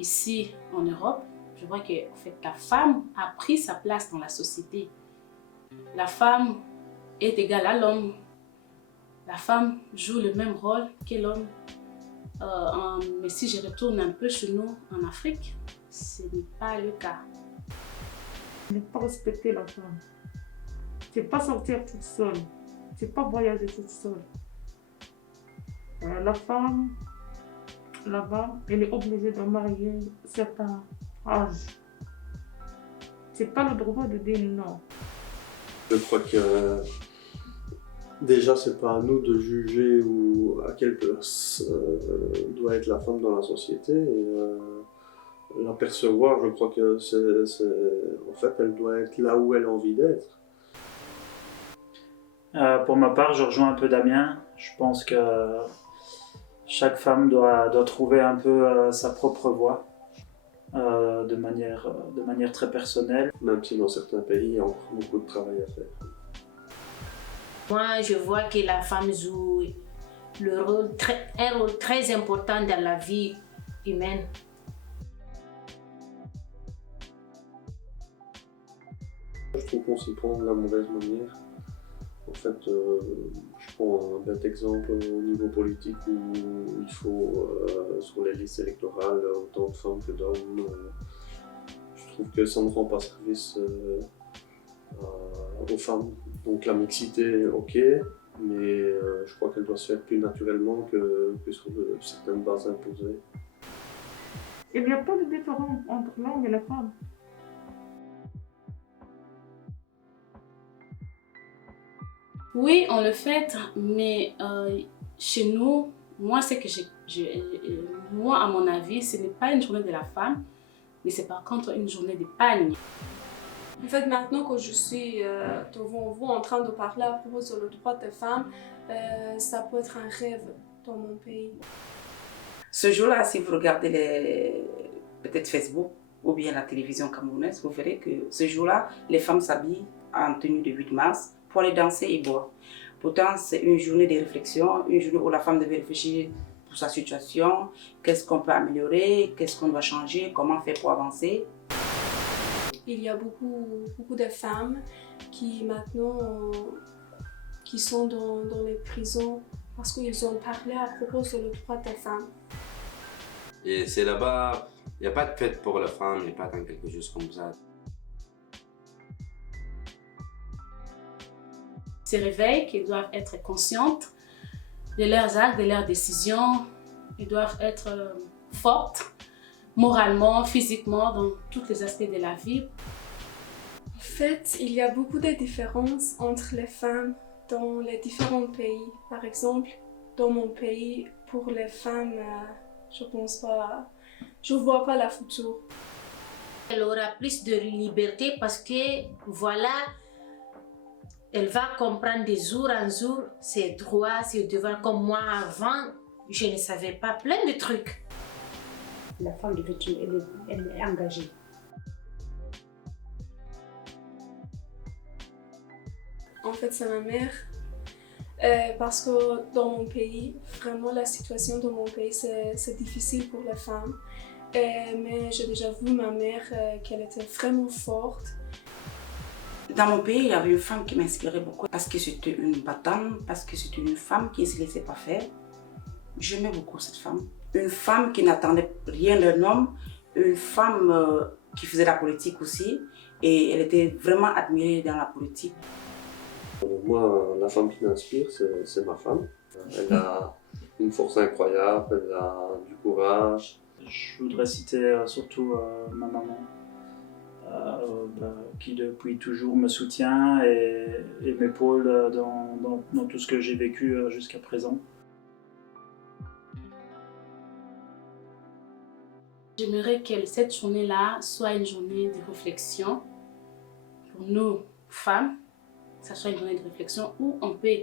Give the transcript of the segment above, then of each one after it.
ici en Europe, je vois que en fait, la femme a pris sa place dans la société. La femme est égale à l'homme. La femme joue le même rôle que l'homme. Mais si je retourne un peu chez nous en Afrique, ce n'est pas le cas. Ne pas respecter la femme. C'est pas sortir toute seule. C'est pas voyager toute seule. La femme, là-bas, elle est obligée de marier à un certain âge. C'est pas le droit de dire non. Je crois que déjà, c'est pas à nous de juger à quelle place doit être la femme dans la société. Et, l'apercevoir, je crois que en fait, elle doit être là où elle a envie d'être. Pour ma part, je rejoins un peu Damien. Je pense que chaque femme doit trouver un peu sa propre voie de manière très personnelle. Même si dans certains pays, il y a encore beaucoup de travail à faire. Moi, je vois que la femme joue un rôle très important dans la vie humaine. Je trouve qu'on s'y prend de la mauvaise manière. En fait, je prends un bête exemple au niveau politique où il faut, sur les listes électorales, autant de femmes que d'hommes. Je trouve que ça ne rend pas service aux femmes. Donc la mixité, ok, mais je crois qu'elle doit se faire plus naturellement que sur certaines bases imposées. Il n'y a pas de différence entre l'homme et la femme. Oui, on le fait, mais chez nous, moi, moi, à mon avis, ce n'est pas une journée de la femme, mais c'est par contre une journée d'épargne. En fait, maintenant que je suis devant vous en train de parler à propos sur le droit des femmes, ça peut être un rêve dans mon pays. Ce jour-là, si vous regardez peut-être Facebook ou bien la télévision camerounaise, vous verrez que ce jour-là, les femmes s'habillent en tenue de 8 mars pour aller danser et boire. Pourtant, c'est une journée de réflexion, une journée où la femme devait réfléchir pour sa situation, qu'est-ce qu'on peut améliorer, qu'est-ce qu'on doit changer, comment faire pour avancer. Il y a beaucoup de femmes qui maintenant qui sont dans les prisons parce qu'ils ont parlé à propos sur le droit des femmes. Et c'est là-bas, il n'y a pas de fête pour la femme, il n'y a pas quelque chose comme ça. Ces réveils qu'ils doivent être conscientes de leurs actes, de leurs décisions. Ils doivent être fortes, moralement, physiquement, dans tous les aspects de la vie. En fait, il y a beaucoup de différences entre les femmes dans les différents pays. Par exemple, dans mon pays, pour les femmes, je vois pas la future. Elle aura plus de liberté parce que, voilà, elle va comprendre de jour en jour ses droits, ses devoirs. Comme moi, avant, je ne savais pas plein de trucs. La femme de victime, elle est engagée. En fait, c'est ma mère. Parce que dans mon pays, vraiment la situation dans mon pays, c'est difficile pour les femmes. Mais j'ai déjà vu ma mère qu'elle était vraiment forte. Dans mon pays, il y avait une femme qui m'inspirait beaucoup parce que c'était une battante, parce que c'était une femme qui ne se laissait pas faire. J'aimais beaucoup cette femme. Une femme qui n'attendait rien d'un homme, une femme qui faisait la politique aussi, et elle était vraiment admirée dans la politique. Moi, la femme qui m'inspire, c'est ma femme. Elle a une force incroyable, elle a du courage. Je voudrais citer surtout ma maman, qui depuis toujours me soutient et m'épaule dans tout ce que j'ai vécu jusqu'à présent. J'aimerais que cette journée-là soit une journée de réflexion pour nous, femmes. Que ça soit une journée de réflexion où on peut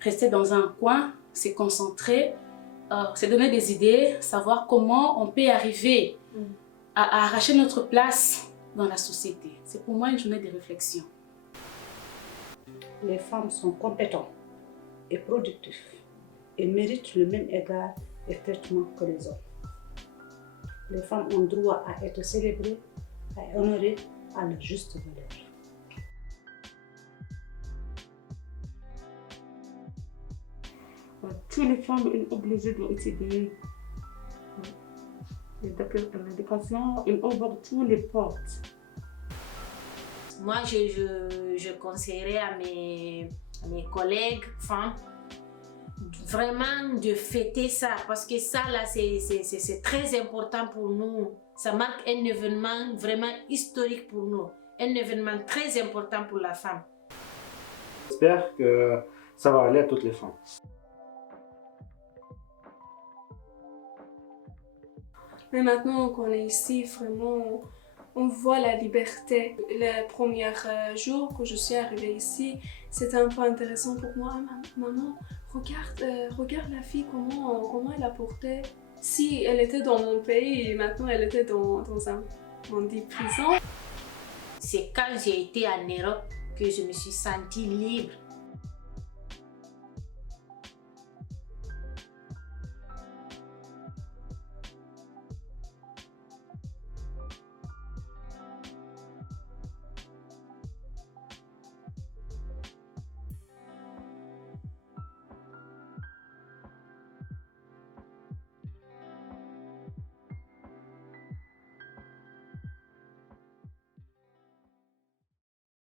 rester dans un coin, se concentrer, se donner des idées, savoir comment on peut arriver à arracher notre place dans la société. C'est pour moi une journée de réflexion. Les femmes sont compétentes et productives et méritent le même égard et traitement que les hommes. les femmes ont droit à être célébrées, à honorées à leur juste valeur. Toutes les femmes sont obligées d'étudier. L'éducation, elle ouvre toutes les portes. Moi, je conseillerais à mes collègues femmes vraiment de fêter ça, parce que ça, là, c'est très important pour nous. Ça marque un événement vraiment historique pour nous, un événement très important pour la femme. J'espère que ça va aller à toutes les femmes. Mais maintenant qu'on est ici, vraiment, on voit la liberté. Le premier jour que je suis arrivée ici, c'était un peu intéressant pour moi. Maman, regarde la fille, comment elle a porté. Si elle était dans mon pays et maintenant elle était dans une prison. C'est quand j'ai été en Europe que je me suis sentie libre.